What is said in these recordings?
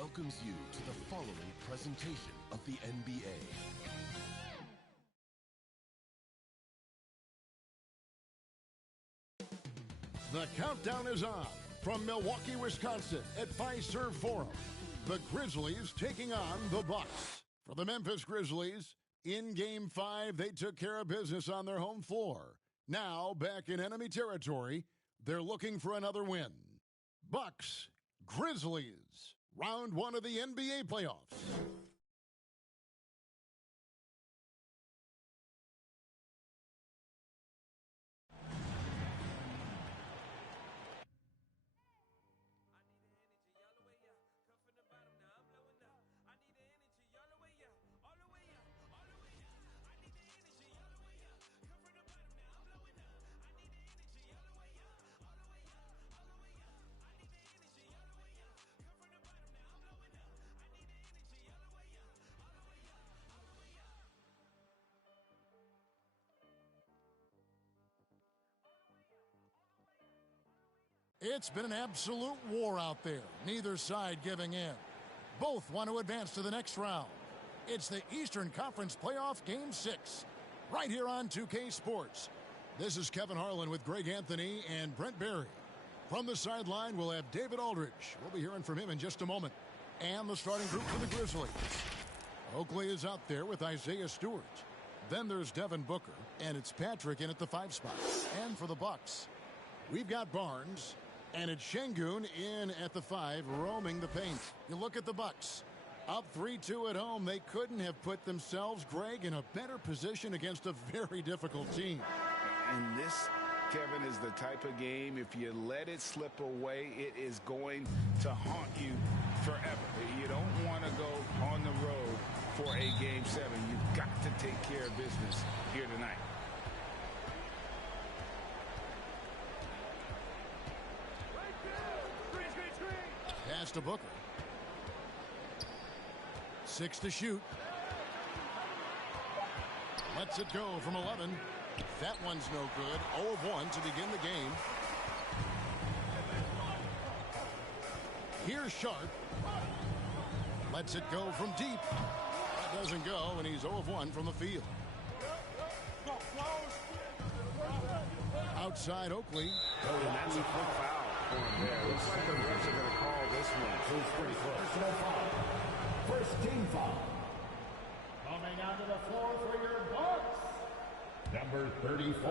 welcomes you to the following presentation of the NBA. The countdown is on from Milwaukee, Wisconsin at Fiserv Forum. The Grizzlies taking on the Bucks. For the Memphis Grizzlies, in Game 5, they took care of business on their home floor. Now, back in enemy territory, they're looking for another win. Bucks, Grizzlies, round 1 of the NBA playoffs. It's been an absolute war out there, neither side giving in. Both want to advance to the next round. It's the Eastern Conference Playoff Game 6, right here on 2K Sports. This is Kevin Harlan with Greg Anthony and Brent Barry. From the sideline, we'll have David Aldridge. We'll be hearing from him in just a moment. And the starting group for the Grizzlies. Oakley is out there with Isaiah Stewart. Then there's Devin Booker, and it's Patrick in at the 5 spot. And for the Bucks, we've got Barnes, and it's Şengün in at the 5, roaming the paint. You look at the Bucks. Up 3-2 at home. They couldn't have put themselves, Greg, in a better position against a very difficult team. And this, Kevin, is the type of game, if you let it slip away, it is going to haunt you forever. You don't want to go on the road for a Game 7. You've got to take care of business here tonight. Pass to Booker. 6 to shoot. Lets it go from 11. That one's no good. 0 of 1 to begin the game. Here's Sharp. Lets it go from deep. That doesn't go, and he's 0 of 1 from the field. Outside Oakley. Oh, and that's a quick foul for him there. Looks like the refs are going to call this one. Personal foul. First team foul. Coming onto the floor for your Bucks, number 34.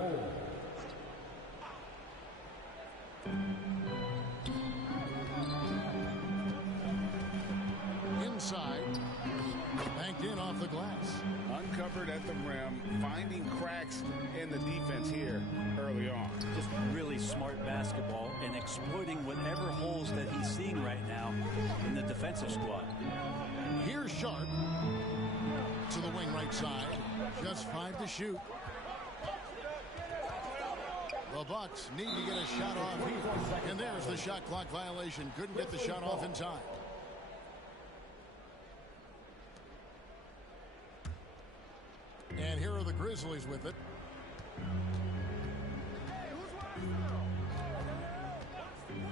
Inside. Banked in off the glass. Uncovered at the rim, finding cracks in the defense here early on. Just really smart basketball and exploiting whatever holes that he's seeing right now in the defensive squad. Here's Sharp to the wing right side. Just 5 to shoot. The Bucks need to get a shot off here. And there's the shot clock violation. Couldn't get the shot off in time. And here are the Grizzlies with it.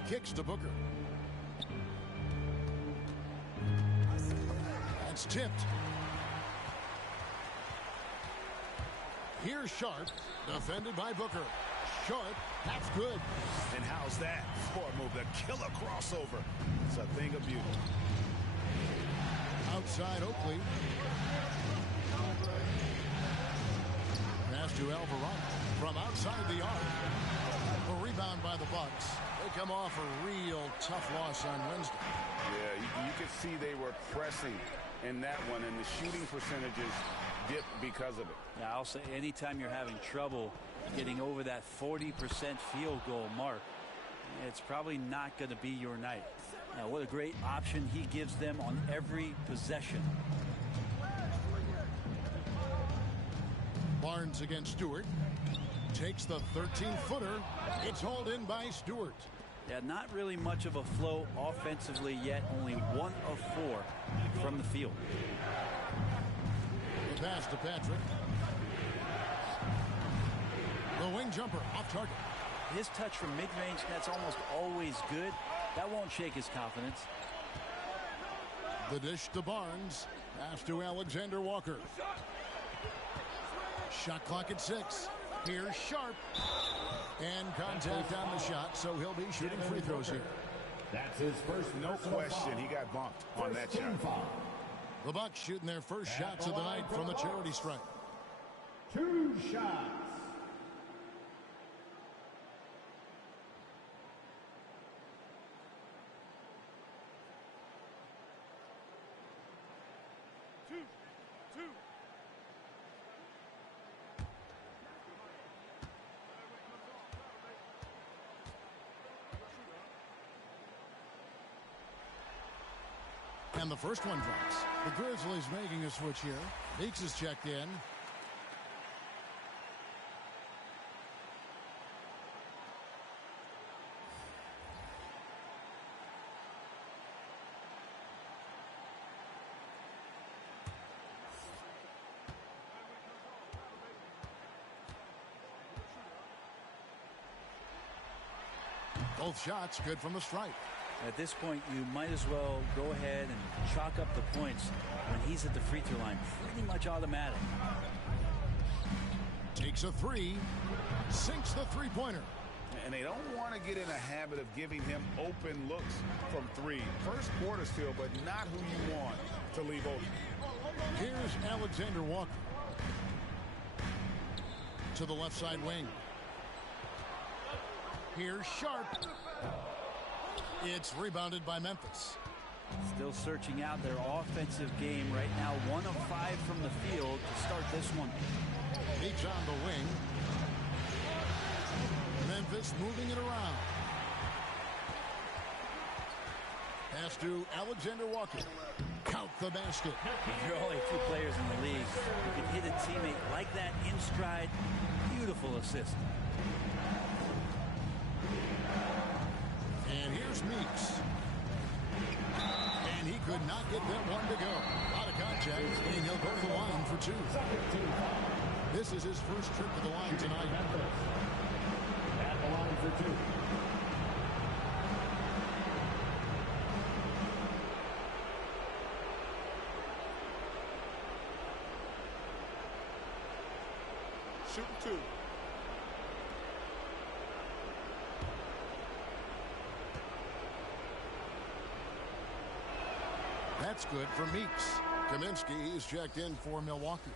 Kicks to Booker. That's tipped. Here's Sharp, defended by Booker. Short, that's good. And how's that for a move? The killer crossover. It's a thing of beauty. Outside Oakley. Pass to Alvarado from outside the arc. A rebound by the Bucks. They come off a real tough loss on Wednesday. Yeah, you could see they were pressing in that one, and the shooting percentages dipped because of it. Yeah, I'll say anytime you're having trouble getting over that 40% field goal mark, it's probably not going to be your night. Now, what a great option he gives them on every possession. Barnes against Stewart. Takes the 13-footer. It's hauled in by Stewart. Yeah, not really much of a flow offensively yet. Only 1 of 4 from the field. The pass to Patrick. The wing jumper off target. His touch from mid-range, that's almost always good. That won't shake his confidence. The dish to Barnes. Pass to Alexander Walker. Shot clock at 6. Here's Sharp. And contact on the shot, so he'll be shooting free throws here. That's his first. No question, he got bumped on that shot. The Bucks shooting their first shots of the night from the charity stripe. 2 shots. And the first one drops. The Grizzlies making a switch here. Meeks is checked in. Both shots good from the stripe. At this point, you might as well go ahead and chalk up the points when he's at the free throw line. Pretty much automatic. Takes a 3. Sinks the three-pointer. And they don't want to get in a habit of giving him open looks from 3. First quarter still, but not who you want to leave open. Here's Alexander Walker. To the left side wing. Here's Sharp. It's rebounded by Memphis. Still searching out their offensive game right now. 1 of 5 from the field to start this one. Meeks on the wing. Memphis moving it around. Pass to Alexander Walker. Count the basket. There are only 2 players in the league who can hit a teammate like that in stride. Beautiful assist. And here's Meeks. And he could not get that one to go. A lot of contact, and he'll go to the line for 2. This is his first trip to the line tonight. At the line for 2. Shooting 2. That's good for Meeks. Kaminsky is checked in for Milwaukee.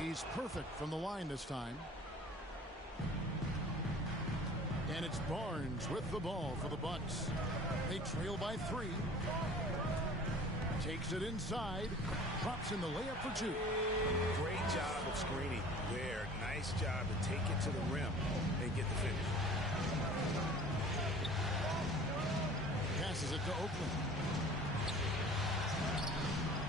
He's perfect from the line this time. And it's Barnes with the ball for the Bucks. They trail by 3. Takes it inside. Drops in the layup for 2. Great job of screening there. Nice job to take it to the rim and get the finish. Passes it to Oakley.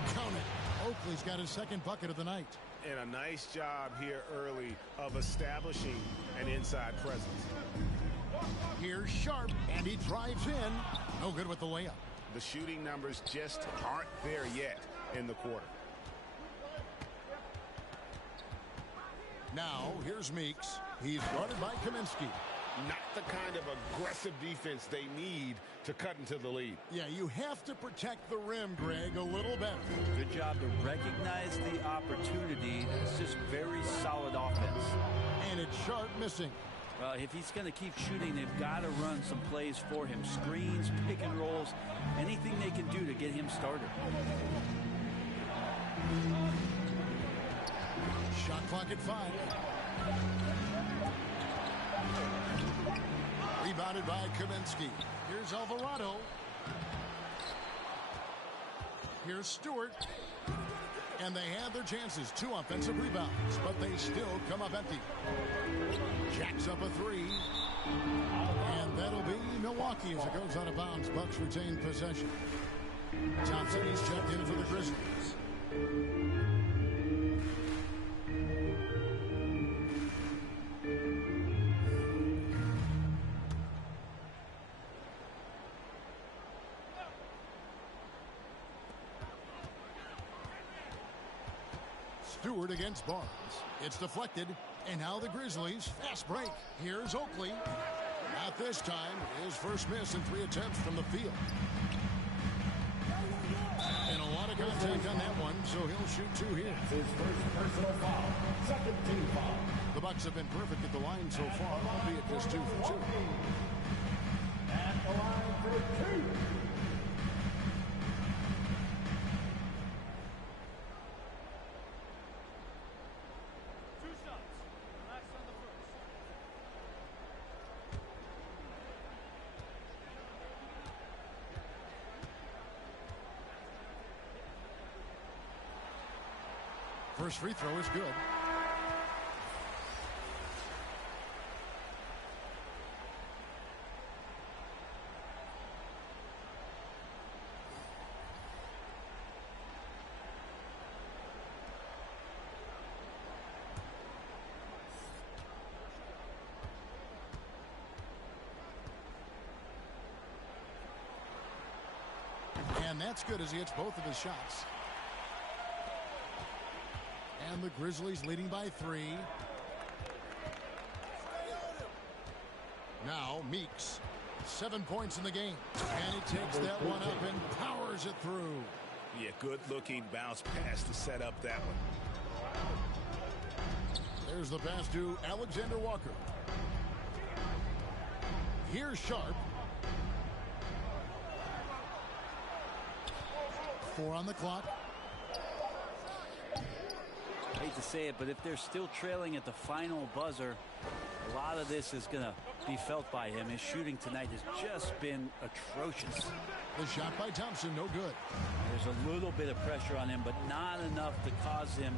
Count it. Oakley's got his second bucket of the night. And a nice job here early of establishing an inside presence. Here's Sharp, and he drives in. No good with the layup. The shooting numbers just aren't there yet in the quarter. Now, here's Meeks. He's guarded by Kaminsky. Not the kind of aggressive defense they need to cut into the lead. Yeah, you have to protect the rim, Greg, a little better. Good job to recognize the opportunity. It's just very solid offense. And it's Sharp missing. Well, if he's going to keep shooting, they've got to run some plays for him. Screens, pick and rolls, anything they can do to get him started. Shot clock at 5. Rebounded by Kaminsky. Here's Alvarado. Here's Stewart. And they have their chances. 2 offensive rebounds, but they still come up empty. Jacks up a 3. And that'll be Milwaukee as it goes out of bounds. Bucks retain possession. Thompson is checked in for the Grizzlies. Stewart against Barnes. It's deflected, and now the Grizzlies fast break. Here's Oakley. Not this time. His first miss in 3 attempts from the field. And a lot of contact on that one, so he'll shoot 2 here. His first personal foul. Second team foul. The Bucks have been perfect at the line so far, albeit just 2 for 2. At the line for 2. First free throw is good. And that's good as he hits both of his shots. And the Grizzlies leading by 3. Now Meeks. 7 points in the game. And he takes that one up and powers it through. Yeah, good looking bounce pass to set up that one. There's the pass to Alexander Walker. Here's Sharp. 4 on the clock. I hate to say it, but if they're still trailing at the final buzzer, a lot of this is going to be felt by him. His shooting tonight has just been atrocious. The shot by Thompson, no good. There's a little bit of pressure on him, but not enough to cause him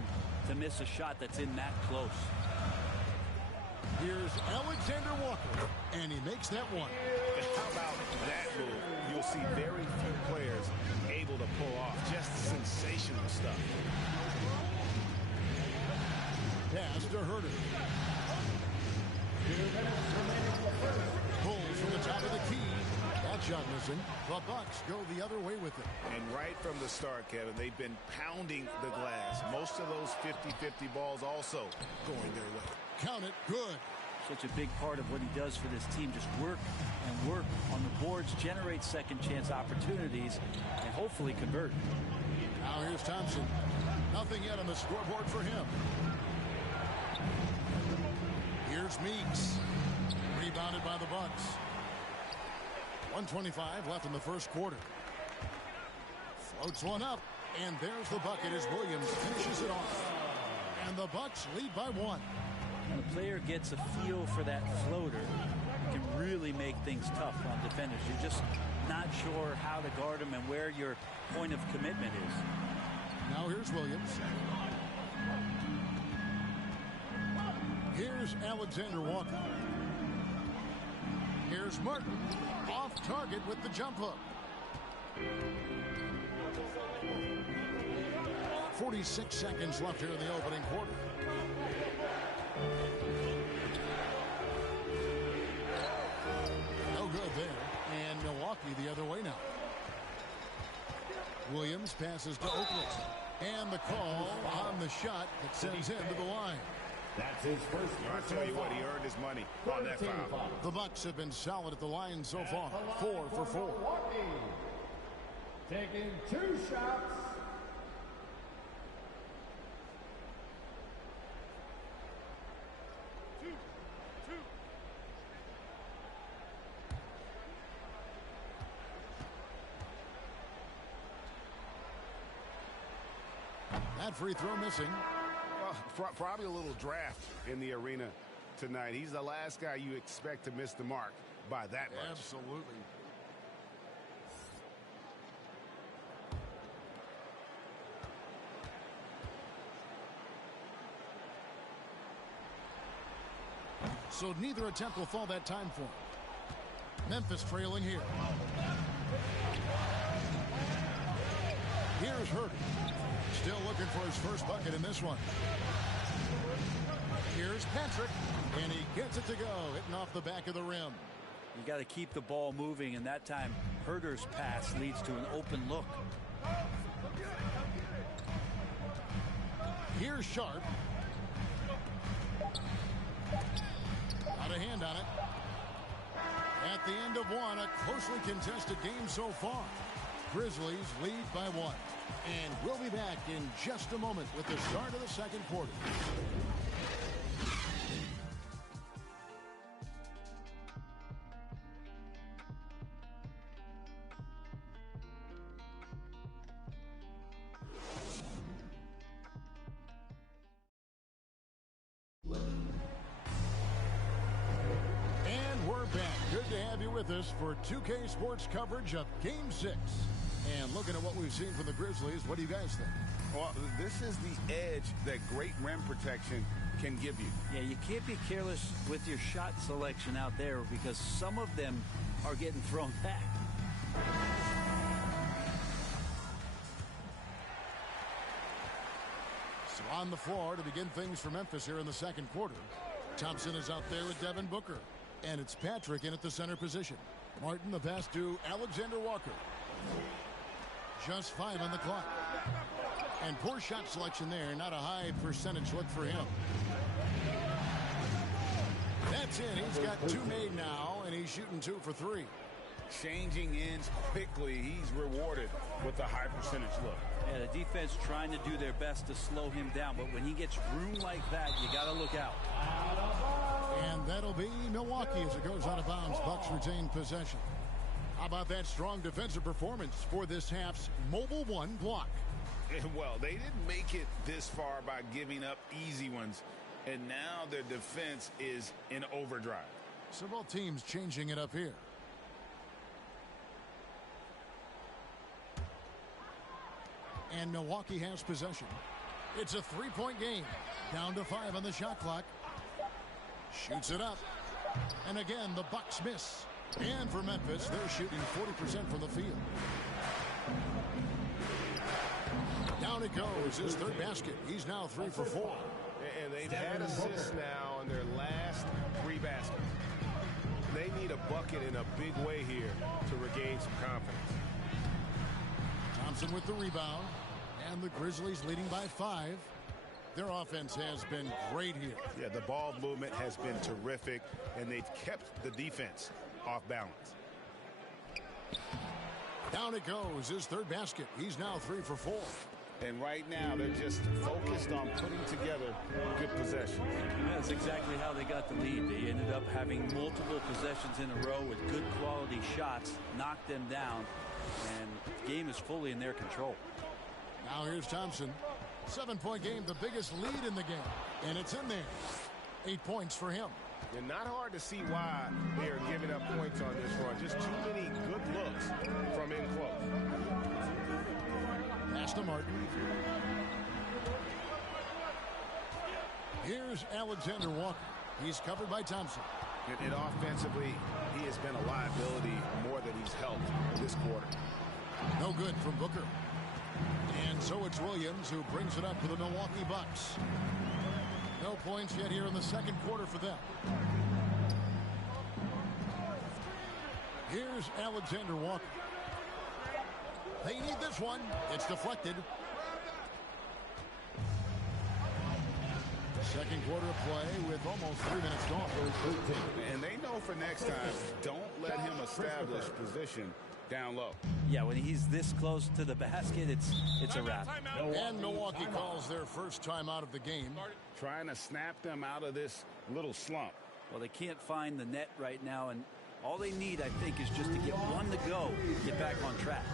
to miss a shot that's in that close. Here's Alexander Walker, and he makes that one. How about that move? You'll see very few players able to pull off just sensational stuff. Pass to Herter. Pulls from the top of the key. That shot missing. The Bucks go the other way with it. And right from the start, Kevin, they've been pounding the glass. Most of those 50-50 balls also going their way. Count it. Good. Such a big part of what he does for this team. Just work and work on the boards, generate second chance opportunities, and hopefully convert. Now here's Thompson. Nothing yet on the scoreboard for him. Here's Meeks. Rebounded by the Bucks. 1:25 left in the first quarter. Floats one up, and there's the bucket as Williams finishes it off. And the Bucks lead by 1. When a player gets a feel for that floater, it can really make things tough on defenders. You're just not sure how to guard them and where your point of commitment is. Now here's Williams. Here's Alexander Walker. Here's Martin. Off target with the jump hook. 46 seconds left here in the opening quarter. No good there. And Milwaukee the other way now. Williams passes to Oakley. And the call on the shot that sends him to the line. That's his first. I'll tell you what, he earned his money on that foul. The Bucks have been solid at the line so far. 4 for 4. Taking 2 shots. That free throw missing. Well, probably a little draft in the arena tonight. He's the last guy you expect to miss the mark by that much. Absolutely. So neither attempt will fall that time for him. Memphis trailing here. Here's Herter. Still looking for his first bucket in this one. Here's Patrick, and he gets it to go, hitting off the back of the rim. You got to keep the ball moving, and that time Herter's pass leads to an open look. Here's Sharp. Got a hand on it. At the end of one, a closely contested game so far. Grizzlies lead by 1. And we'll be back in just a moment with the start of the second quarter. And we're back. Good to have you with us for 2K Sports coverage of Game 6. And looking at what we've seen from the Grizzlies, what do you guys think? Well, this is the edge that great rim protection can give you. Yeah, you can't be careless with your shot selection out there because some of them are getting thrown back. So on the floor to begin things for Memphis here in the second quarter. Thompson is out there with Devin Booker. And it's Patrick in at the center position. Martin the pass to Alexander Walker. Just 5 on the clock. And poor shot selection there. Not a high percentage look for him. That's in. He's got 2 made now, and he's shooting 2 for 3. Changing ends quickly. He's rewarded with a high percentage look. Yeah, the defense trying to do their best to slow him down, but when he gets room like that, you got to look out. And that'll be Milwaukee as it goes out of bounds. Bucks retain possession. How about that strong defensive performance for this half's Mobile One block? Well, they didn't make it this far by giving up easy ones, and now their defense is in overdrive. So both teams changing it up here. And Milwaukee has possession. It's a 3-point game. Down to 5 on the shot clock. Shoots it up. And again, the Bucks miss. And for Memphis, they're shooting 40% from the field. Down it goes. His third basket. He's now 3 for 4. And they've had assists now on their last 3 baskets. They need a bucket in a big way here to regain some confidence. Thompson with the rebound. And the Grizzlies leading by 5. Their offense has been great here. Yeah, the ball movement has been terrific, and they've kept the defense off balance. Down it goes. His third basket. He's now 3 for 4. And right now, they're just focused on putting together good possessions. That's exactly how they got the lead. They ended up having multiple possessions in a row with good quality shots, knocked them down, and the game is fully in their control. Now here's Thompson. 7-point game, the biggest lead in the game. And it's in there. 8 points for him. And not hard to see why they are giving up points on this run. Just too many good looks from in close. Pass to Martin. Here's Alexander Walker. He's covered by Thompson. And offensively, he has been a liability more than he's helped this quarter. No good from Booker. And so it's Williams who brings it up for the Milwaukee Bucks. No points yet here in the second quarter for them. Here's Alexander Walker. They need this one. It's deflected. Second quarter of play with almost 3 minutes gone. And they know for next time, don't let him establish position down low. Yeah, when he's this close to the basket, it's a wrap. And Milwaukee calls their first timeout of the game. Trying to snap them out of this little slump. Well, they can't find the net right now, and all they need, I think, is just to get one to go, get back on track.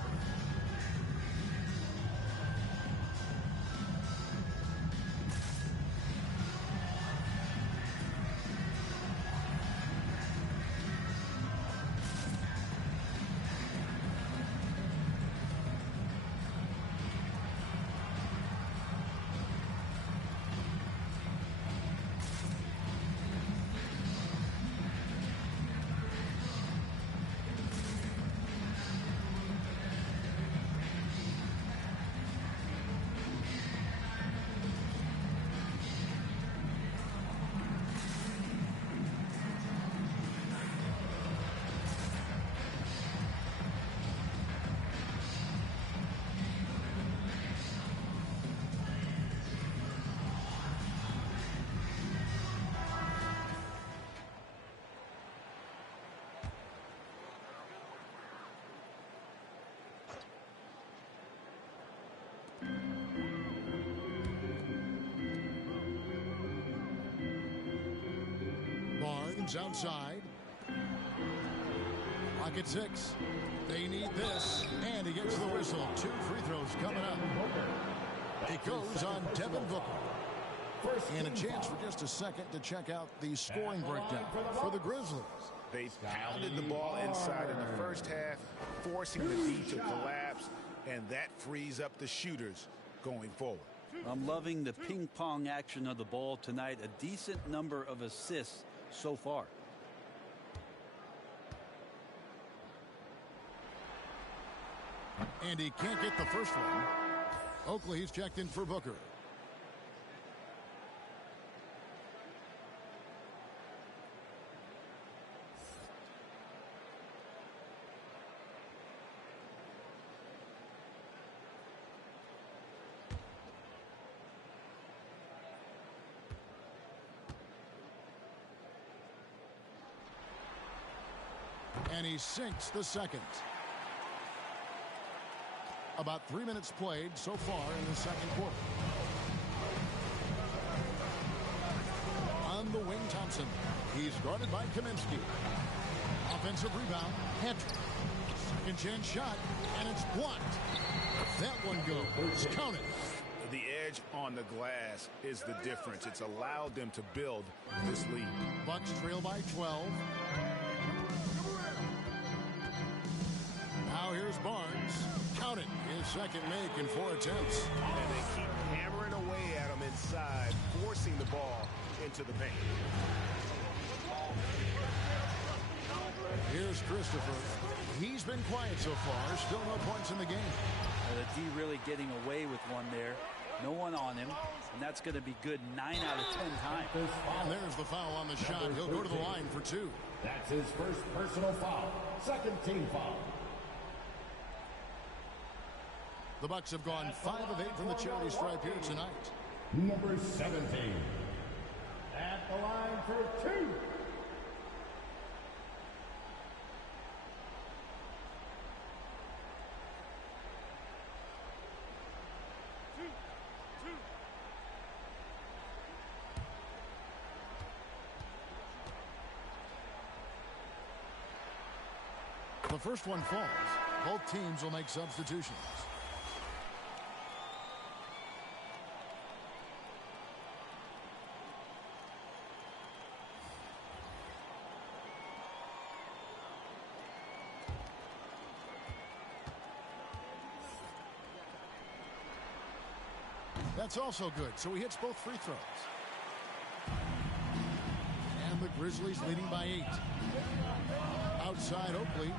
James outside. Clock at 6. They need this. And he gets the whistle. 2 free throws coming up. It goes on Devin Booker. And a chance for just a second to check out the scoring breakdown for the Grizzlies. They pounded the ball inside in the first half, forcing the D to collapse, and that frees up the shooters going forward. I'm loving the ping pong action of the ball tonight. A decent number of assists so far. And he can't get the first one. Oakley's checked in for Booker. And he sinks the second. About 3 minutes played so far in the second quarter. On the wing, Thompson. He's guarded by Kaminsky. Offensive rebound. Hedrick. Second chance shot. And it's blocked. That one goes. Count it. The edge on the glass is the difference. It's allowed them to build this lead. Bucks trail by 12. Now here's Barnes. Count it. His second make in 4 attempts. And they keep hammering away at him inside, forcing the ball into the paint. Here's Christopher. He's been quiet so far. Still no points in the game. The D really getting away with one there. No one on him. And that's going to be good 9 out of 10 times. And there's the foul on the shot. He'll go to the line for 2. That's his first personal foul. Second team foul. The Bucks have gone 5 of 8 from the charity stripe here tonight. Number 17. At the line for 2. The first one falls. Both teams will make substitutions. That's also good, so he hits both free throws. And the Grizzlies leading by 8. Outside Oakley.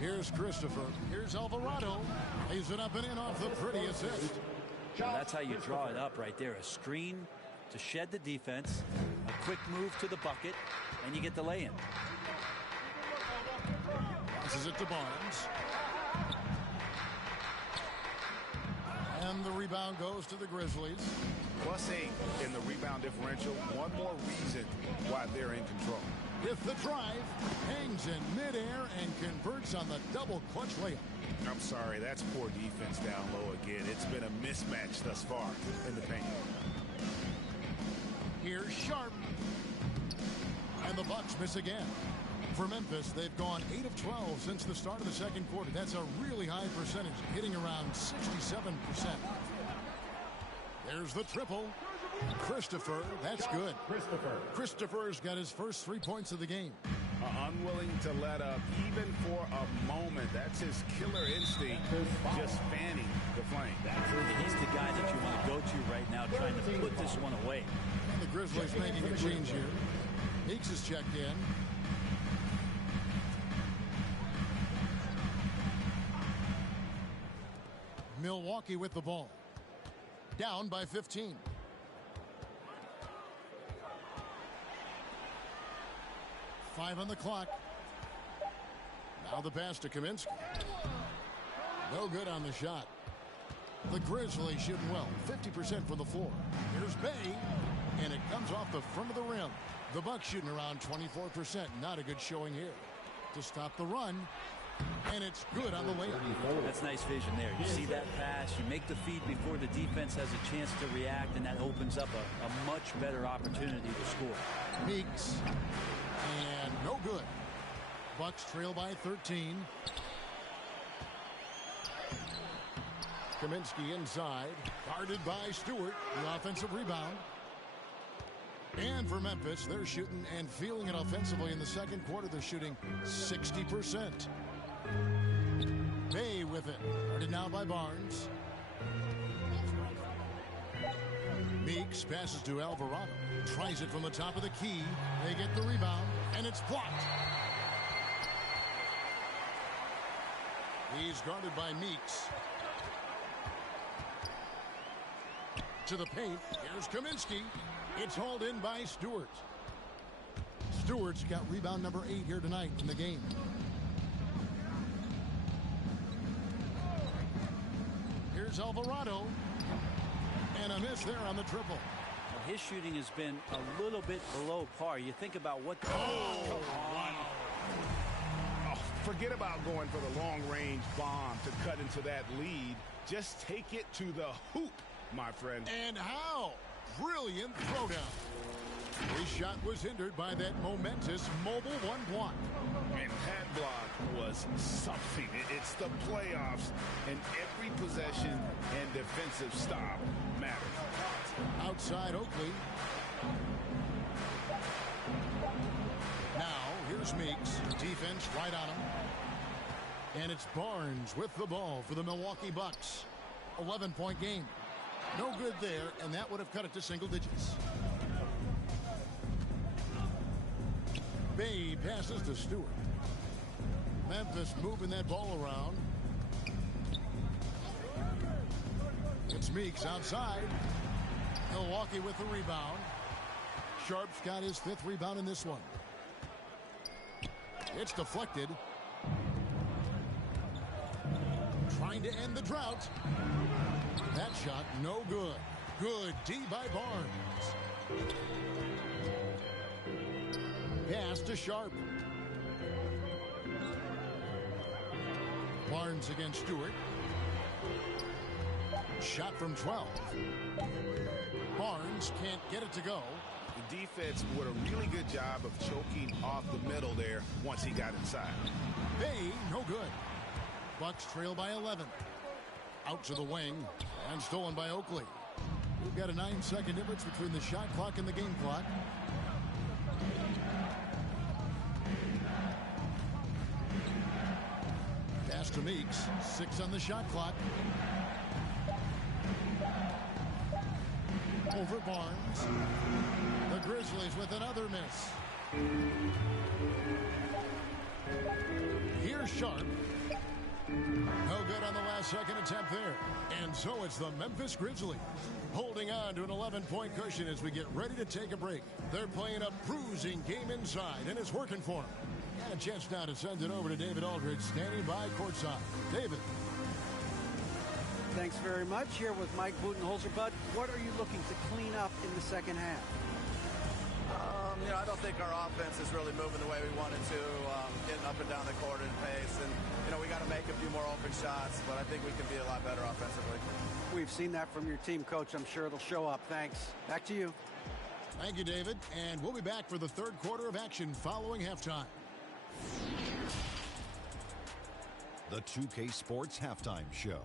Here's Christopher. Here's Alvarado. Lays it up and in off the pretty assist. Well, that's how you draw it up right there. A screen to shed the defense, a quick move to the bucket, and you get the lay-in. Passes it to Barnes. And the rebound goes to the Grizzlies. +8 in the rebound differential. One more reason why they're in control. With the drive, hangs in midair and converts on the double clutch layup. I'm sorry, that's poor defense down low again. It's been a mismatch thus far in the paint. Here's Sharp. And the Bucks miss again. For Memphis, they've gone 8 of 12 since the start of the second quarter. That's a really high percentage, hitting around 67%. There's the triple. Christopher, that's good. Christopher's got his first 3 points of the game. Unwilling to let up even for a moment. That's his killer instinct, just fanning the flame. He's the guy that you want to go to right now, trying to put this one away. And the Grizzlies making a change here. Meeks is checked in. Milwaukee with the ball. Down by 15. Five on the clock. Now the pass to Kaminsky. No good on the shot. The Grizzlies shooting well. 50% from the floor. Here's Bay. And it comes off the front of the rim. The Bucks shooting around 24%. Not a good showing here. To stop the run. And it's good on the layup. That's nice vision there. You see that pass, you make the feed before the defense has a chance to react, and that opens up a much better opportunity to score. Meeks. And no good. Bucks trail by 13. Kaminsky inside. Guarded by Stewart. The offensive rebound. And for Memphis, they're shooting and feeling it offensively in the second quarter. They're shooting 60%. Bay with it. Guarded now by Barnes. Meeks passes to Alvarado. Tries it from the top of the key. They get the rebound, and it's blocked. He's guarded by Meeks. To the paint. Here's Kaminsky. It's hauled in by Stewart. Stewart's got rebound number 8 here tonight in the game. Here's Alvarado. And a miss there on the triple. Well, his shooting has been a little bit below par. You think about what... Oh, forget about going for the long-range bomb to cut into that lead. Just take it to the hoop, my friend. And how? Brilliant throwdown. His shot was hindered by that momentous mobile one block. And that block was something. It's the playoffs, and every possession and defensive stop matters. Outside Oakley. Now, here's Meeks. Defense right on him. And it's Barnes with the ball for the Milwaukee Bucks. 11-point game. No good there, and that would have cut it to single digits. Bay passes to Stewart. Memphis moving that ball around. It's Meeks outside. Milwaukee with the rebound. Sharp's got his 5th rebound in this one. It's deflected. Trying to end the drought. That shot no good. Good D by Barnes. Pass to Sharp. Barnes against Stewart. Shot from 12. Barnes can't get it to go. The defense did a really good job of choking off the middle there once he got inside. Bay, no good. Bucks trail by 11. Out to the wing and stolen by Oakley. We've got a 9-second difference between the shot clock and the game clock. Pass to Meeks. 6 on the shot clock. Over Barnes. The Grizzlies with another miss. Here's Sharp. No good on the last second attempt there. And so it's the Memphis Grizzlies holding on to an 11-point cushion as we get ready to take a break. They're playing a bruising game inside, and it's working for them. And a chance now to send it over to David Aldridge, standing by courtside. David. Thanks very much. Here with Mike Budenholzer. Bud, what are you looking to clean up in the second half? I don't think our offense is really moving the way we wanted to, getting up and down the court in pace. And, we got to make a few more open shots, but I think we can be a lot better offensively. We've seen that from your team, Coach. I'm sure it'll show up. Thanks. Back to you. Thank you, David. And we'll be back for the third quarter of action following halftime. The 2K Sports Halftime Show.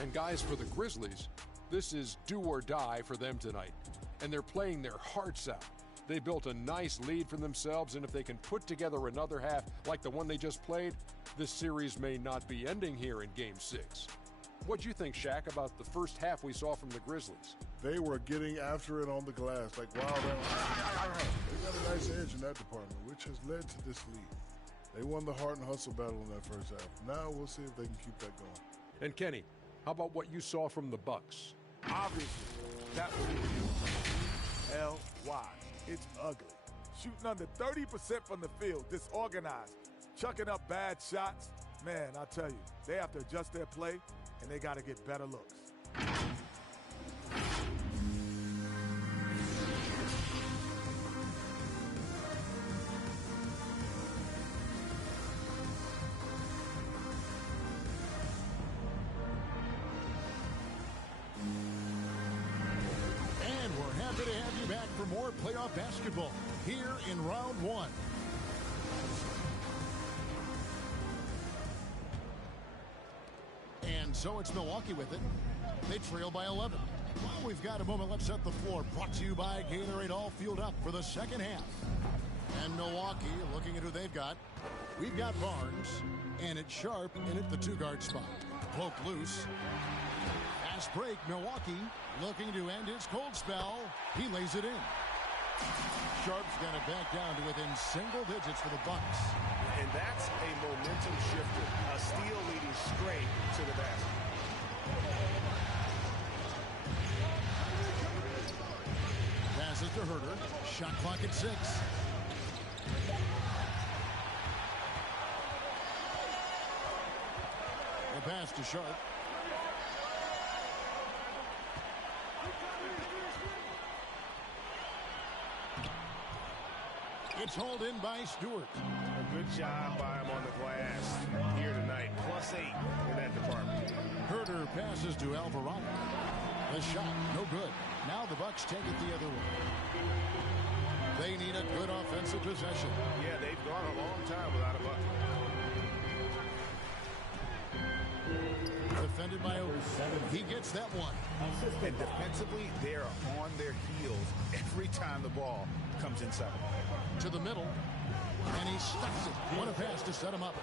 And guys, for the Grizzlies, this is do or die for them tonight. And they're playing their hearts out. They built a nice lead for themselves, and if they can put together another half like the one they just played, this series may not be ending here in Game 6. What'd you think, Shaq, about the first half we saw from the Grizzlies? They were getting after it on the glass, like wow, they got a nice edge in that department, which has led to this lead. They won the heart and hustle battle in that first half. Now we'll see if they can keep that going. And Kenny, how about what you saw from the Bucks? Obviously, that was L-Y. It's ugly. shooting under 30% from the field, disorganized, chucking up bad shots. Man, I tell you, they have to adjust their play, and they got to get better looks. And we're happy to have you back for more playoff basketball here in round one. And so it's Milwaukee with it. They trail by 11. While we've got a moment, let's set the floor. Brought to you by Gatorade, all fueled up for the second half. And Milwaukee, looking at who they've got. We've got Barnes, and it's Sharp in at the two-guard spot. Poke loose. Fast break, Milwaukee looking to end his cold spell. He lays it in. Sharp's got it back down to within single digits for the Bucks. And that's a momentum shifter. A steal leading straight to the basket. Passes to Herter. Shot clock at 6. The pass to Sharp. It's hauled in by Stewart. A good job by him on the glass here tonight. +8 in that department. Herter passes to Alvarado. The shot, no good. Now the Bucks take it the other way. They need a good offensive possession. Yeah, they've gone a long time without a bucket. Defended by Oak. He gets that one. And defensively, they're on their heels every time the ball comes inside. To the middle. And he stuffs it. What a pass to set him up.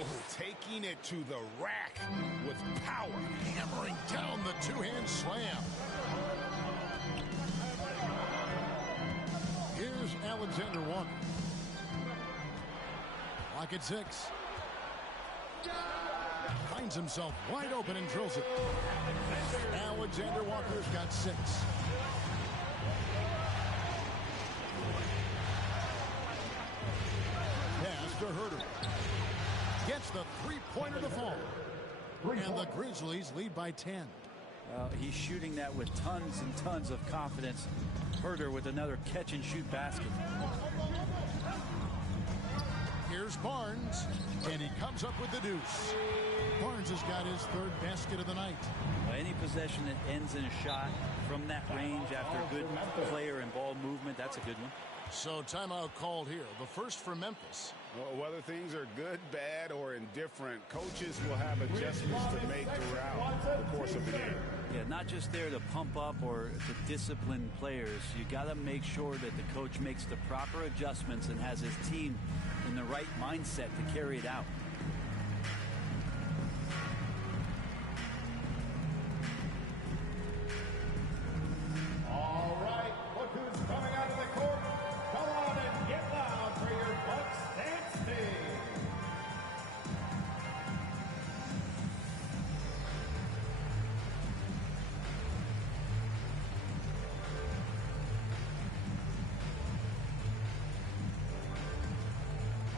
Oh, taking it to the rack with power. Hammering down the two-hand slam. Here's Alexander Walker. Clock at 6. Finds himself wide open and drills it. Alexander Walker's got 6. Pass to Herter. Gets the three-pointer to fall. And the Grizzlies lead by 10. He's shooting that with tons and tons of confidence. Herter with another catch-and-shoot basket. Here's Barnes, and he comes up with the deuce. Barnes has got his third basket of the night. Any possession that ends in a shot from that range after good player and ball movement, that's a good one. So timeout called here. The first for Memphis. Well, whether things are good, bad, or indifferent, coaches will have adjustments to make throughout the course of the game. Yeah, not just there to pump up or to discipline players. You got to make sure that the coach makes the proper adjustments and has his team in the right mindset to carry it out. All right, look who's coming out of the court. Come on and get loud for your Bucks dance team.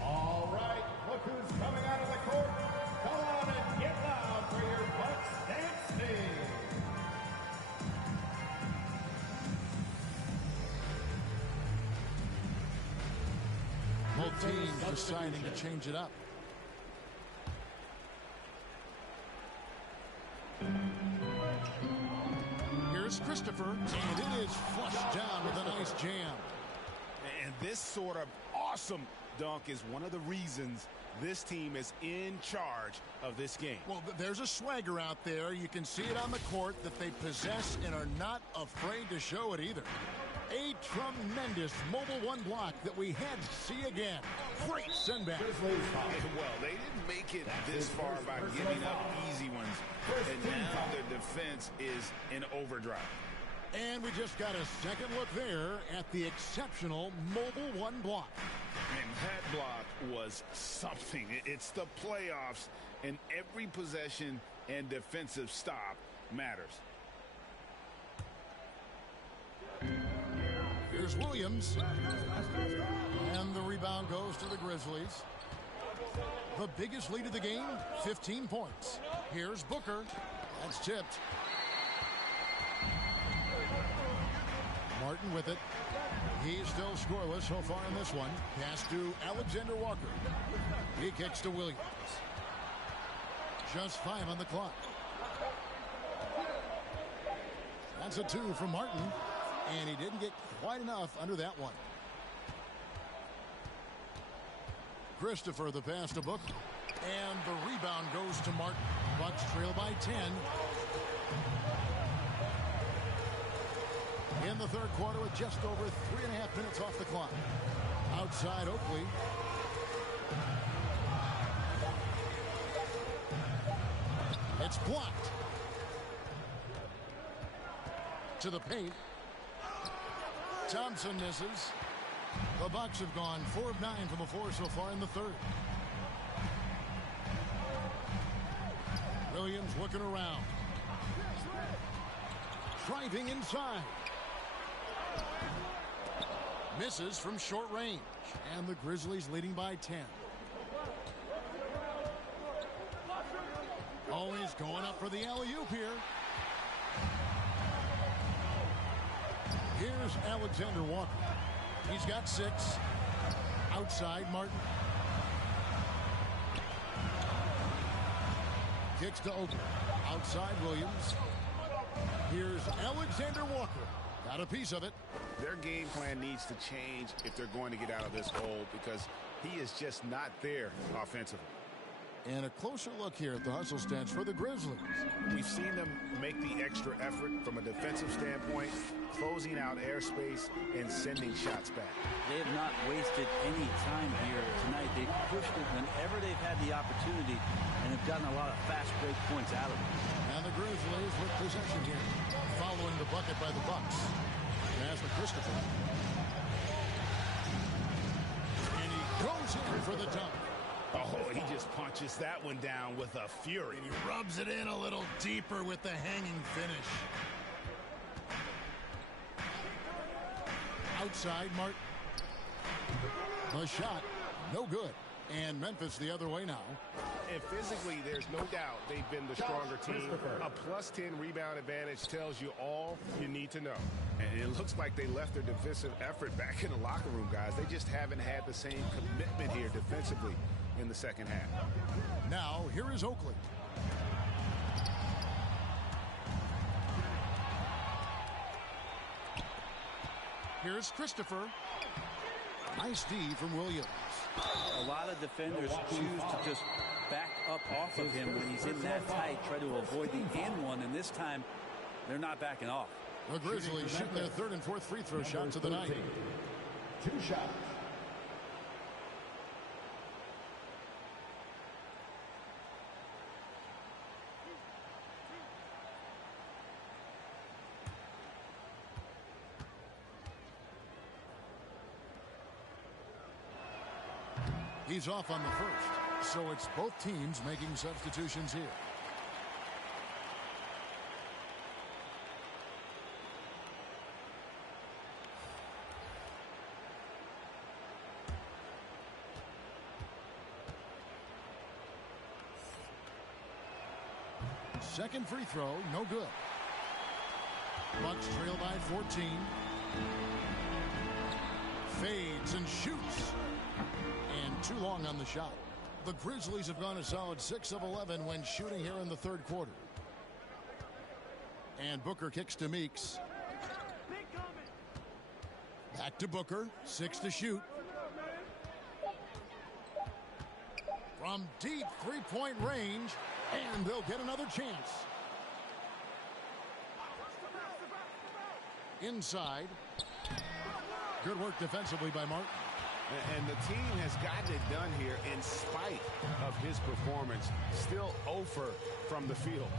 All right, look who's coming out of the court. Come on and get loud for your Bucks dance team. Both teams deciding to change it up. Here's Christopher, and it is flushed down with a nice jam. And this sort of awesome dunk is one of the reasons this team is in charge of this game. Well, there's a swagger out there. You can see it on the court that they possess and are not afraid to show it either. A tremendous mobile one block that we had to see again. Great send back. Well, they didn't make it this far by giving up easy ones. And now their defense is in overdrive. And we just got a second look there at the exceptional mobile one block. And that block was something. It's the playoffs, and every possession and defensive stop matters. Here's Williams. And the rebound goes to the Grizzlies. The biggest lead of the game, 15 points. Here's Booker. That's tipped. Martin with it. He's still scoreless so far in this one. Pass to Alexander Walker. He kicks to Williams. Just 5 on the clock. That's a 2 from Martin. And he didn't get quite enough under that one. Christopher the pass to Booker. And the rebound goes to Martin. Bucks trail by 10. In the third quarter with just over 3.5 minutes off the clock. Outside Oakley. It's blocked. To the paint. Thompson misses. The Bucks have gone 4 of 9 from the floor so far in the third. Williams looking around. Driving inside. Misses from short range. And the Grizzlies leading by 10. Always going up for the alley-oop here. Here's Alexander Walker. He's got 6. Outside Martin. Kicks to Oakley. Outside Williams. Here's Alexander Walker. Got a piece of it. Their game plan needs to change if they're going to get out of this hole because he is just not there offensively. And a closer look here at the hustle stats for the Grizzlies. We've seen them make the extra effort from a defensive standpoint, closing out airspace and sending shots back. They have not wasted any time here tonight. They've pushed it whenever they've had the opportunity and have gotten a lot of fast break points out of it. And the Grizzlies with possession here, following the bucket by the Bucks. Pass to Christopher. And he goes in for the dunk. Oh, he just punches that one down with a fury. And he rubs it in a little deeper with the hanging finish. Outside, Martin. The shot, no good. And Memphis the other way now. And physically, there's no doubt they've been the stronger team. A +10 rebound advantage tells you all you need to know. And it looks like they left their defensive effort back in the locker room, guys. They just haven't had the same commitment here defensively in the second half. Now, here is Oakley. Here's Christopher. Nice D from Williams. A lot of defenders choose to just back up off of him when he's in that tight, try to avoid the and one, and this time they're not backing off. The Grizzlies shooting their third and fourth free throw shots of the night. 2 shots. He's off on the first, so it's both teams making substitutions here. Second free throw, no good. Bucks trail by 14. Fades and shoots. And too long on the shot. The Grizzlies have gone a solid 6 of 11 when shooting here in the third quarter. And Booker kicks to Meeks. Back to Booker. 6 to shoot. From deep three-point range. And they'll get another chance. Inside. Good work defensively by Martin. And the team has gotten it done here in spite of his performance. Still 0 from the field.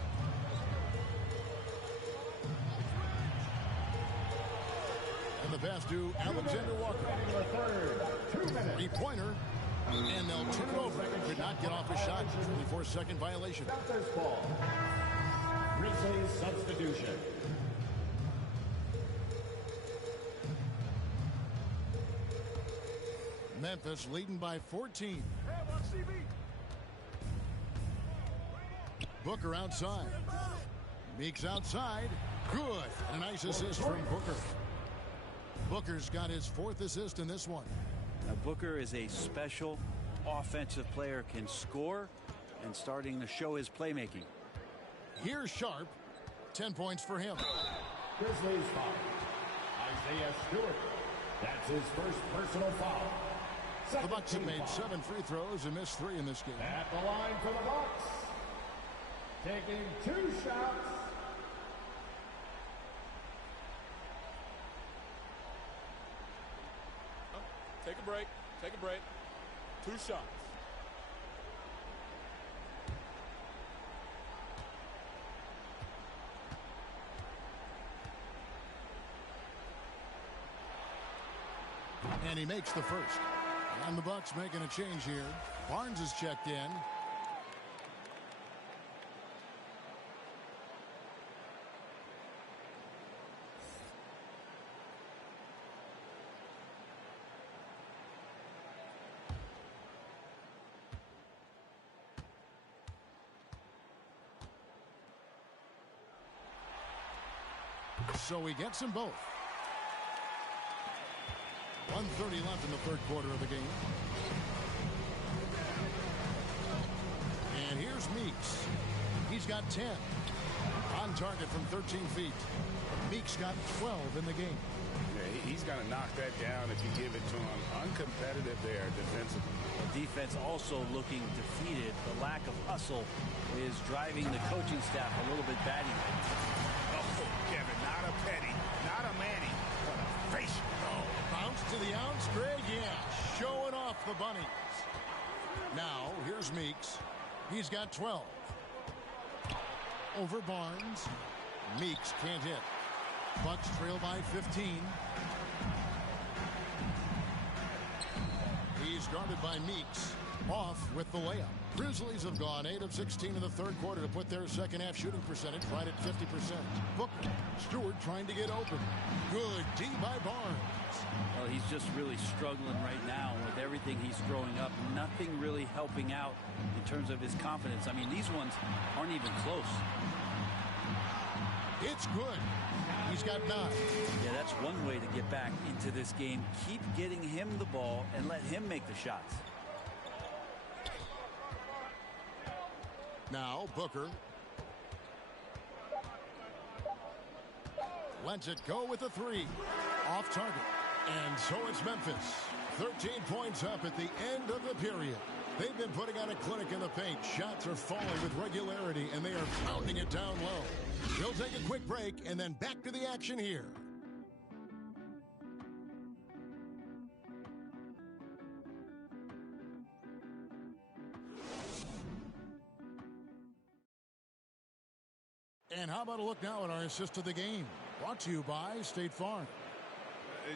And the pass to Alexander Walker. Three-pointer. And they'll turn it over. Could not get off a shot. 24-second violation. Ball. Grizzlies substitution. Memphis leading by 14. Booker outside. Meeks outside. Good. And a nice assist from Booker. Booker's got his 4th assist in this one. Now, Booker is a special offensive player, can score, and starting to show his playmaking. Here's Sharp. 10 points for him. Grizzlies foul. Isaiah Stewart. That's his first personal foul. The Bucks have made 7 free throws and missed 3 in this game. At the line for the Bucks. Taking 2 shots. Take a break. Take a break. 2 shots. And he makes the first. And the Bucks making a change here. Barnes is checked in. So he gets them both. 1:30 left in the 3rd quarter of the game. And here's Meeks. He's got 10. On target from 13 feet. Meeks got 12 in the game. Yeah, he's going to knock that down if you give it to him. Uncompetitive there defensively. The defense also looking defeated. The lack of hustle is driving the coaching staff a little bit batty. Oh, Kevin, not a penny, not a Manny, but a facial. Bounce to the ounce, Greg. Yeah, showing off the bunnies. Now, here's Meeks. He's got 12. Over Barnes. Meeks can't hit. Bucks trail by 15. He's guarded by Meeks. Off with the layup. Grizzlies have gone 8 of 16 in the 3rd quarter to put their 2nd half shooting percentage right at 50%. Booker. Stewart trying to get open. Good D by Barnes. Well, he's just really struggling right now with everything he's throwing up. Nothing really helping out in terms of his confidence. I mean, these ones aren't even close. It's good. He's got 9. Yeah, that's one way to get back into this game. Keep getting him the ball and let him make the shots. Now, Booker. Lets it go with a 3. Off target. And so it's Memphis. 13 points up at the end of the period. They've been putting on a clinic in the paint. Shots are falling with regularity, and they are pounding it down low. We'll take a quick break, and then back to the action here. And how about a look now at our assist of the game? Brought to you by State Farm.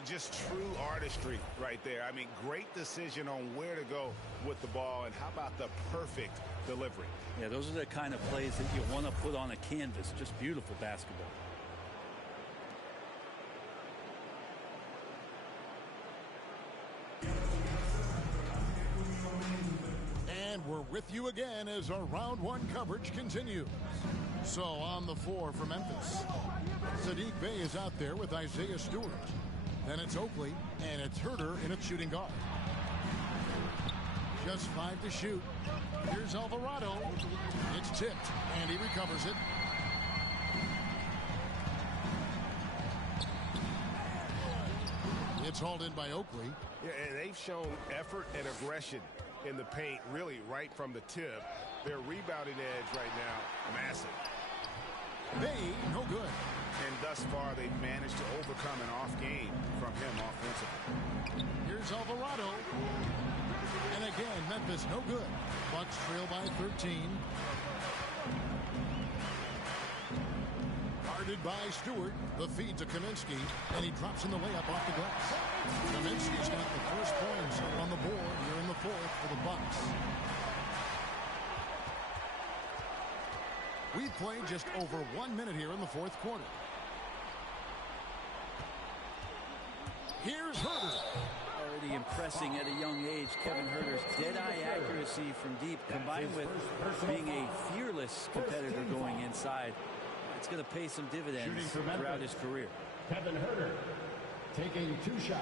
Just true artistry right there. I mean, great decision on where to go with the ball, and how about the perfect delivery? Yeah, those are the kind of plays that you want to put on a canvas. Just beautiful basketball. And we're with you again as our round 1 coverage continues. So on the floor for Memphis, Sadiq Bey is out there with Isaiah Stewart. Then it's Oakley, and it's Herter in at shooting guard. Just 5 to shoot. Here's Alvarado. It's tipped, and he recovers it. It's hauled in by Oakley. Yeah, and they've shown effort and aggression in the paint, really right from the tip. Their rebounding edge right now, massive. Bey, no good. And thus far, they've managed to overcome an off game from him offensively. Here's Alvarado. And again, Memphis no good. Bucks trail by 13. Guarded by Stewart. The feed to Kaminsky. And he drops in the layup off the glass. Kaminsky's got the first points on the board here in the 4th for the Bucks. We've played just over 1 minute here in the 4th quarter. Here's Herter. Already really impressing at a young age. Kevin Huerter's dead-eye accuracy from deep, combined with being a fearless competitor going inside, it's going to pay some dividends throughout his career. Kevin Huerter taking 2 shots.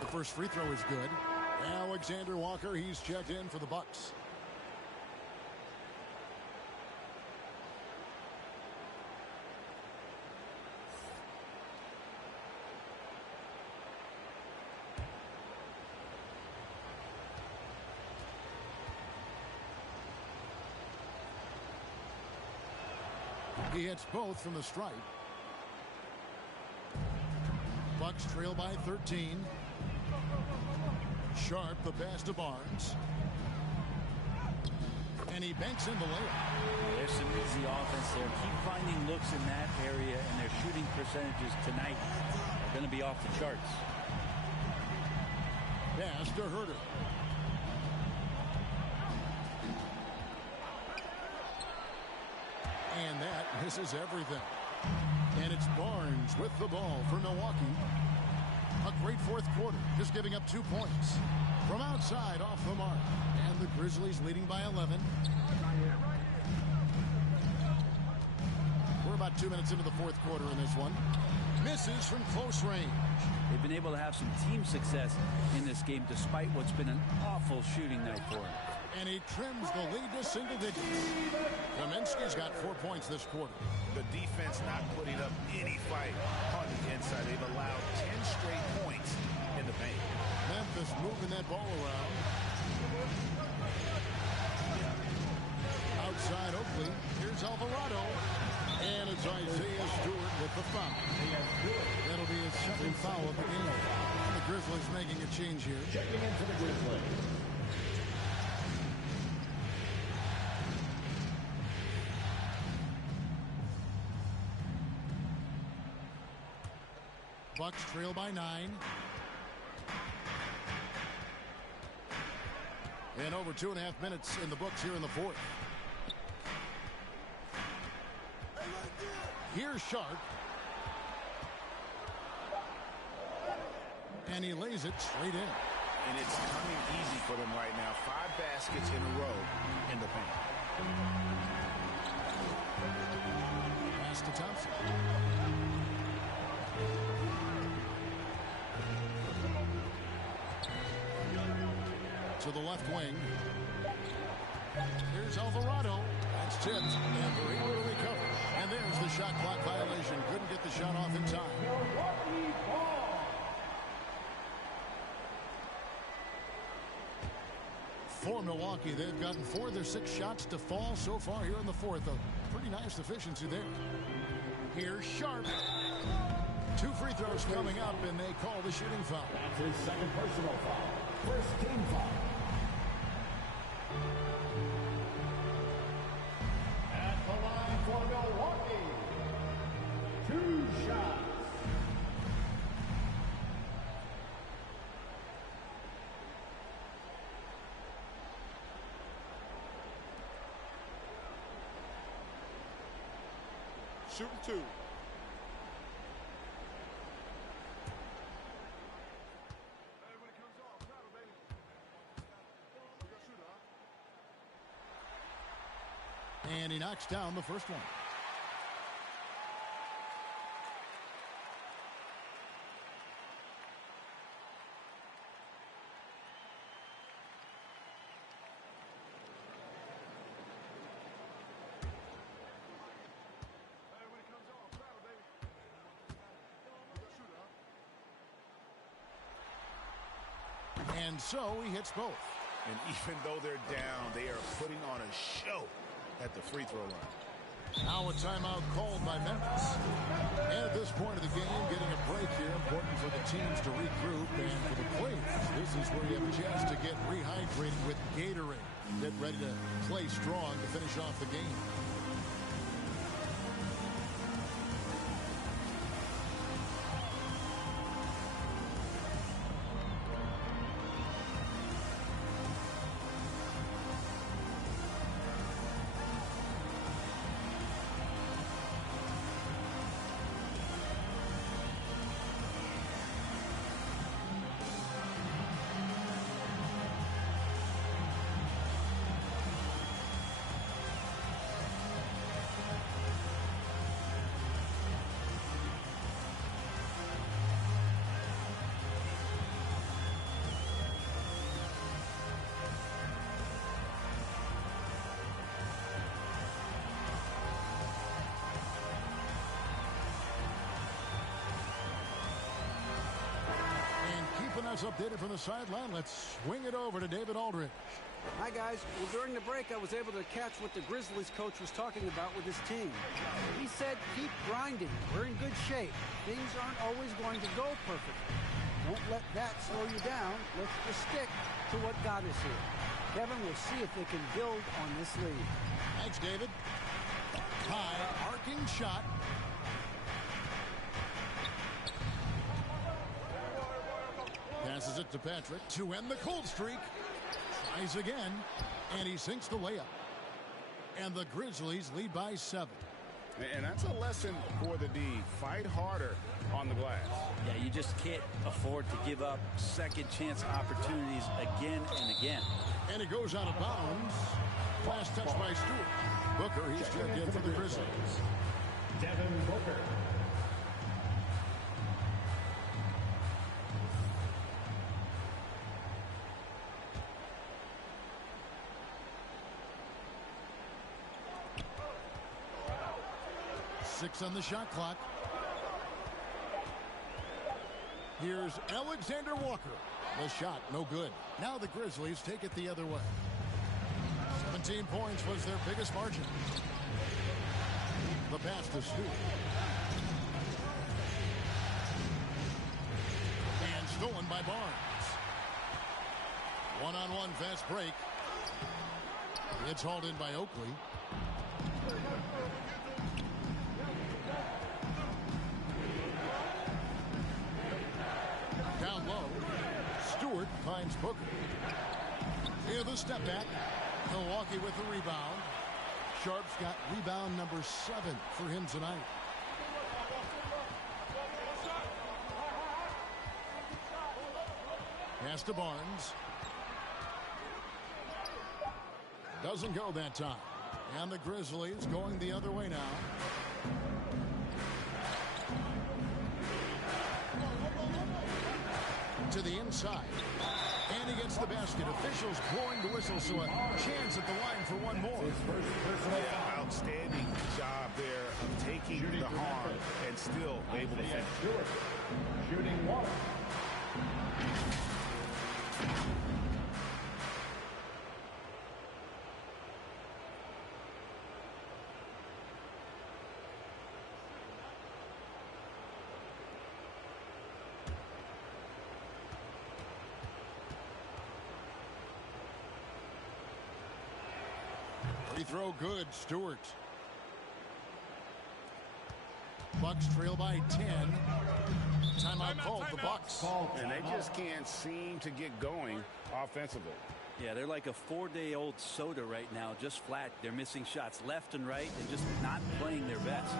The first free throw is good. Alexander Walker, he's checked in for the Bucks. He hits both from the stripe. Bucks trail by 13. Sharp, the pass to Barnes. And he banks in the layup. There's some easy offense there. Keep finding looks in that area, and their shooting percentages tonight are going to be off the charts. Pass to Huerter. And that misses everything. And it's Barnes with the ball for Milwaukee. A great fourth quarter, just giving up 2 points. From outside, off the mark. And the Grizzlies leading by 11. We're about 2 minutes into the fourth quarter in this one. Misses from close range. They've been able to have some team success in this game despite what's been an awful shooting night for him. And he trims the lead to single digits. Kaminsky's got 4 points this quarter. The defense not putting up any fight on the inside. They've allowed 10 straight points in the paint. Memphis moving that ball around. Outside Oakley. Here's Alvarado. And it's Isaiah Stewart with the foul. That'll be his second foul of the game. And the Grizzlies making a change here. Checking into the Grizzlies. Bucks trail by 9. And over 2.5 minutes in the books here in the fourth. Here's Sharp. And he lays it straight in. And it's coming easy for them right now. 5 baskets in a row in the paint. Pass to Thompson. To the left wing. Here's Alvarado. That's tipped. And they're able to recover. And there's the shot clock violation. Couldn't get the shot off in time. For Milwaukee, they've gotten 4 of their 6 shots to fall so far here in the fourth. A pretty nice efficiency there. Here's Sharp. 2 free throws coming up, and they call the shooting foul. That's his second personal foul. First team foul. At the line for Milwaukee. 2 shots. Shooting 2. And he knocks down the first one. And so he hits both. And even though they're down, they are putting on a show at the free throw line. Now a timeout called by Memphis. And at this point of the game, getting a break here, important for the teams to regroup, and for the players, this is where you have a chance to get rehydrated with Gatorade. Get ready to play strong to finish off the game. As updated from the sideline, let's swing it over to David Aldridge. Hi, guys. Well, during the break, I was able to catch what the Grizzlies coach was talking about with his team. He said, keep grinding. We're in good shape. Things aren't always going to go perfectly. Don't let that slow you down. Let's just stick to what got us here. Kevin, we'll see if they can build on this lead. Thanks, David. High, arcing shot. Passes it to Patrick to end the cold streak. Tries again, and he sinks the layup. And the Grizzlies lead by 7. And that's a lesson for the D. Fight harder on the glass. Yeah, you just can't afford to give up second chance opportunities again and again. And it goes out of bounds. Last touch by Stewart. Booker, he's checked in for the Grizzlies. Devin Booker. Six on the shot clock. Here's Alexander Walker. The shot, no good. Now the Grizzlies take it the other way. 17 points was their biggest margin. The pass to Stewart. And stolen by Barnes. One-on-one fast break. It's hauled in by Oakley. Down low. Stewart finds Booker. Here the step back. Milwaukee with the rebound. Sharp's got rebound number 7 for him tonight. Pass to Barnes. Doesn't go that time. And the Grizzlies going the other way now. To the inside. And he gets the basket. Officials blowing the whistle, so a chance at the line for one more. Yeah, outstanding job there of taking the harm and still able to finish. Shooting 1. Free throw good, Stewart. Bucks trail by 10. Timeout called the Bucks. And they just can't seem to get going offensively. Yeah, they're like a 4-day-old soda right now, just flat. They're missing shots left and right and just not playing their best.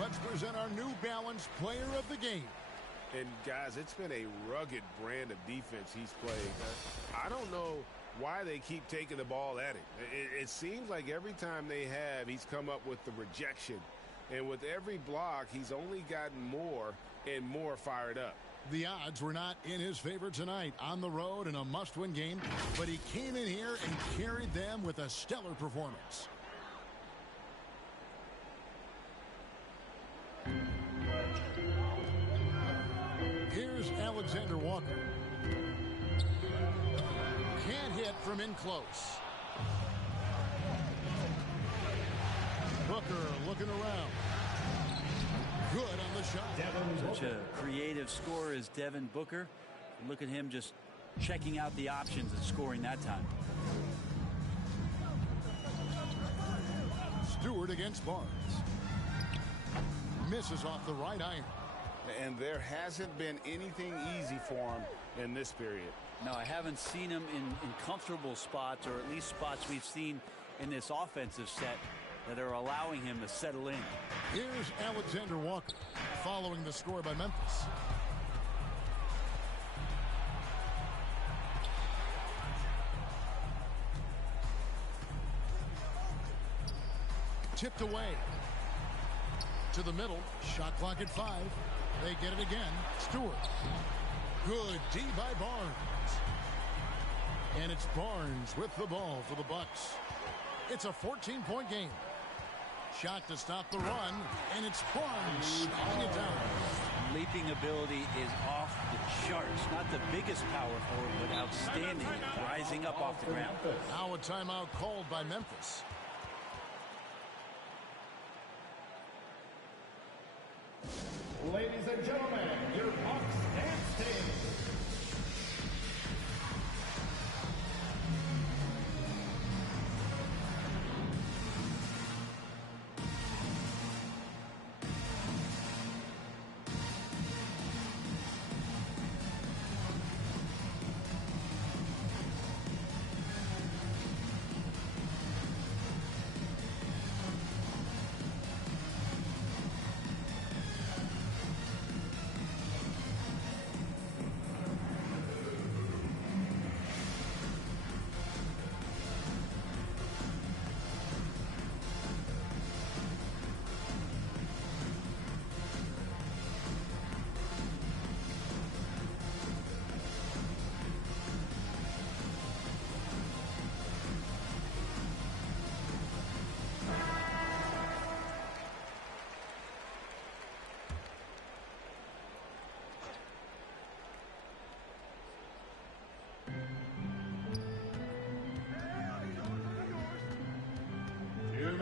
Let's present our New Balance player of the game. And guys, it's been a rugged brand of defense he's played. I don't know why they keep taking the ball at him. It seems like every time they have, he's come up with the rejection. And with every block, he's only gotten more and more fired up. The odds were not in his favor tonight. On the road in a must-win game, but he came in here and carried them with a stellar performance. Here's Alexander Walker. Can't hit from in close. Booker looking around. Good on the shot. Such a creative scorer as Devin Booker. Look at him just checking out the options and scoring that time. Stewart against Barnes. Misses off the right iron. And there hasn't been anything easy for him in this period. No, I haven't seen him in comfortable spots, or at least spots we've seen in this offensive set that are allowing him to settle in. Here's Alexander Walker following the score by Memphis. Tipped away. To the middle. Shot clock at 5. They get it again. Stewart. Good D by Barnes. And it's Barnes with the ball for the Bucks. It's a 14-point game. Shot to stop the run, and it's Barnes slowing it down. Leaping ability is off the charts. Not the biggest power forward, but outstanding, rising up off the ground. Now a timeout called by Memphis. Ladies and gentlemen, your Bucks dance team.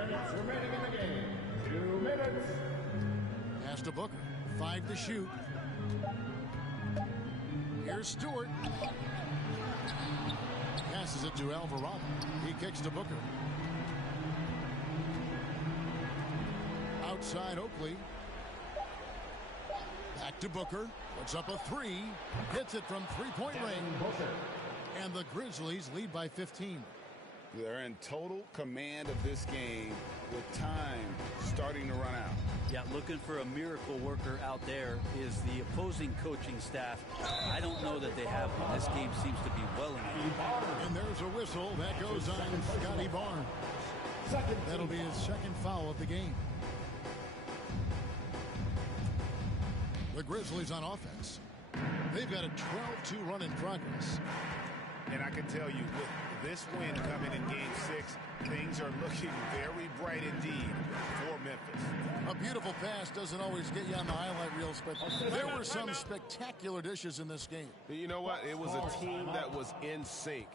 minutes remaining in the game. 2 minutes. Pass to Booker. 5 to shoot. Here's Stewart. Passes it to Alvarado. He kicks to Booker. Outside Oakley. Back to Booker. Puts up a 3. Hits it from three-point range. And the Grizzlies lead by 15. They're in total command of this game with time starting to run out. Yeah, looking for a miracle worker out there is the opposing coaching staff. I don't know that they have one. This game seems to be well enough. And there's a whistle that goes on Scotty Barnes. That'll be his second foul of the game. The Grizzlies on offense. They've got a 12-2 run in progress. And I can tell you, with this win coming in Game 6, things are looking very bright indeed for Memphis. A beautiful pass doesn't always get you on the highlight reels, but there were some spectacular dishes in this game. You know what? It was a team that was in sync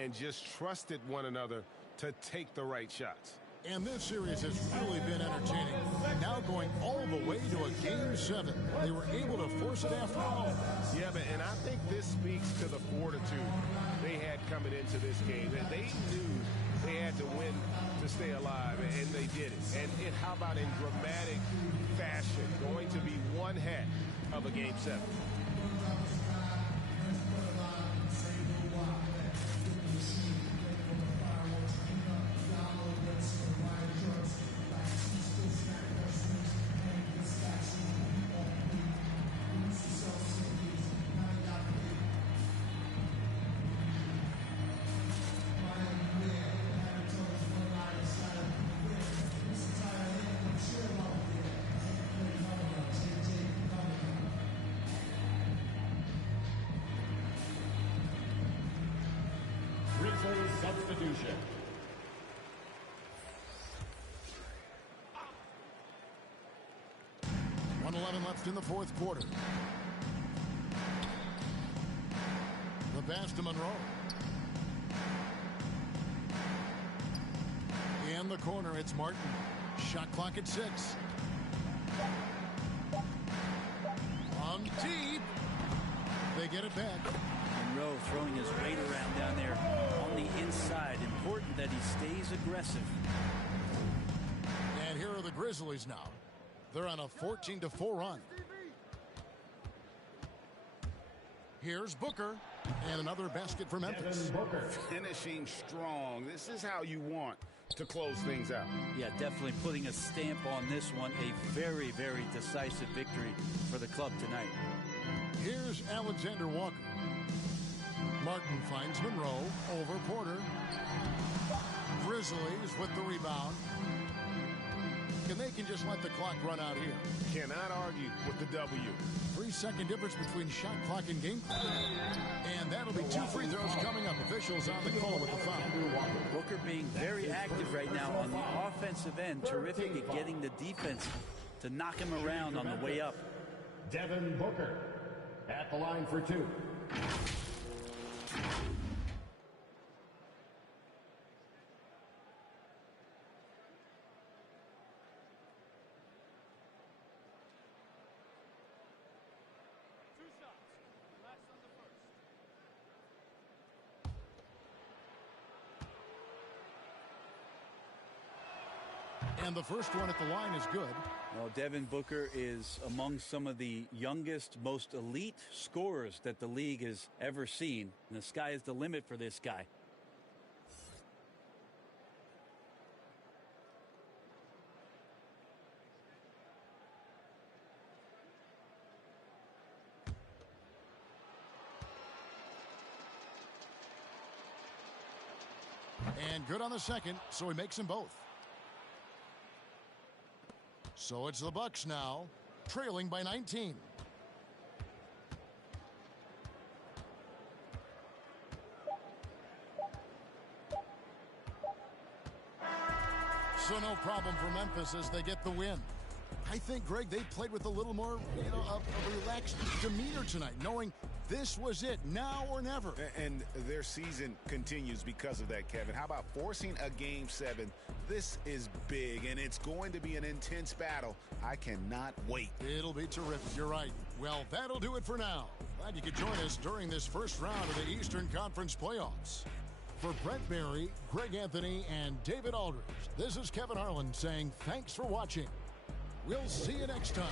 and just trusted one another to take the right shots. And this series has really been entertaining. Now going all the way to a Game 7. They were able to force it after all. Yeah, and I think this speaks to the fortitude they had coming into this game. That they knew they had to win to stay alive, and they did it. And how about in dramatic fashion, going to be one heck of a Game 7. Substitution. .11 left in the fourth quarter. The pass to Monroe. In the corner, it's Martin. Shot clock at 6. On deep. They get it back. Monroe throwing his weight around down there on the inside. Important that he stays aggressive. Grizzlies now. They're on a 14-4 run. Here's Booker. And another basket for Memphis. Finishing strong. This is how you want to close things out. Yeah, definitely putting a stamp on this one. A very, very decisive victory for the club tonight. Here's Alexander Walker. Martin finds Monroe over Porter. Grizzlies with the rebound. And they can just let the clock run out here. Cannot argue with the W. 3-second difference between shot clock and game clock. And that'll be 2 free throws coming up. Officials on the call with the foul. Booker being very active right now on the offensive end. Terrific at getting the defense to knock him around on the way up. Devin Booker at the line for 2. And the first one at the line is good. Well, Devin Booker is among some of the youngest, most elite scorers that the league has ever seen. And the sky is the limit for this guy. And good on the second, so he makes them both. So it's the Bucks now, trailing by 19. So no problem for Memphis as they get the win. I think, Greg, they played with a little more, a relaxed demeanor tonight, knowing this was it, now or never. And their season continues because of that, Kevin. How about forcing a Game 7? This is big, and it's going to be an intense battle. I cannot wait. It'll be terrific. You're right. Well, that'll do it for now. Glad you could join us during this first round of the Eastern Conference playoffs. For Brent Barry, Greg Anthony, and David Aldridge, this is Kevin Harlan saying thanks for watching. We'll see you next time.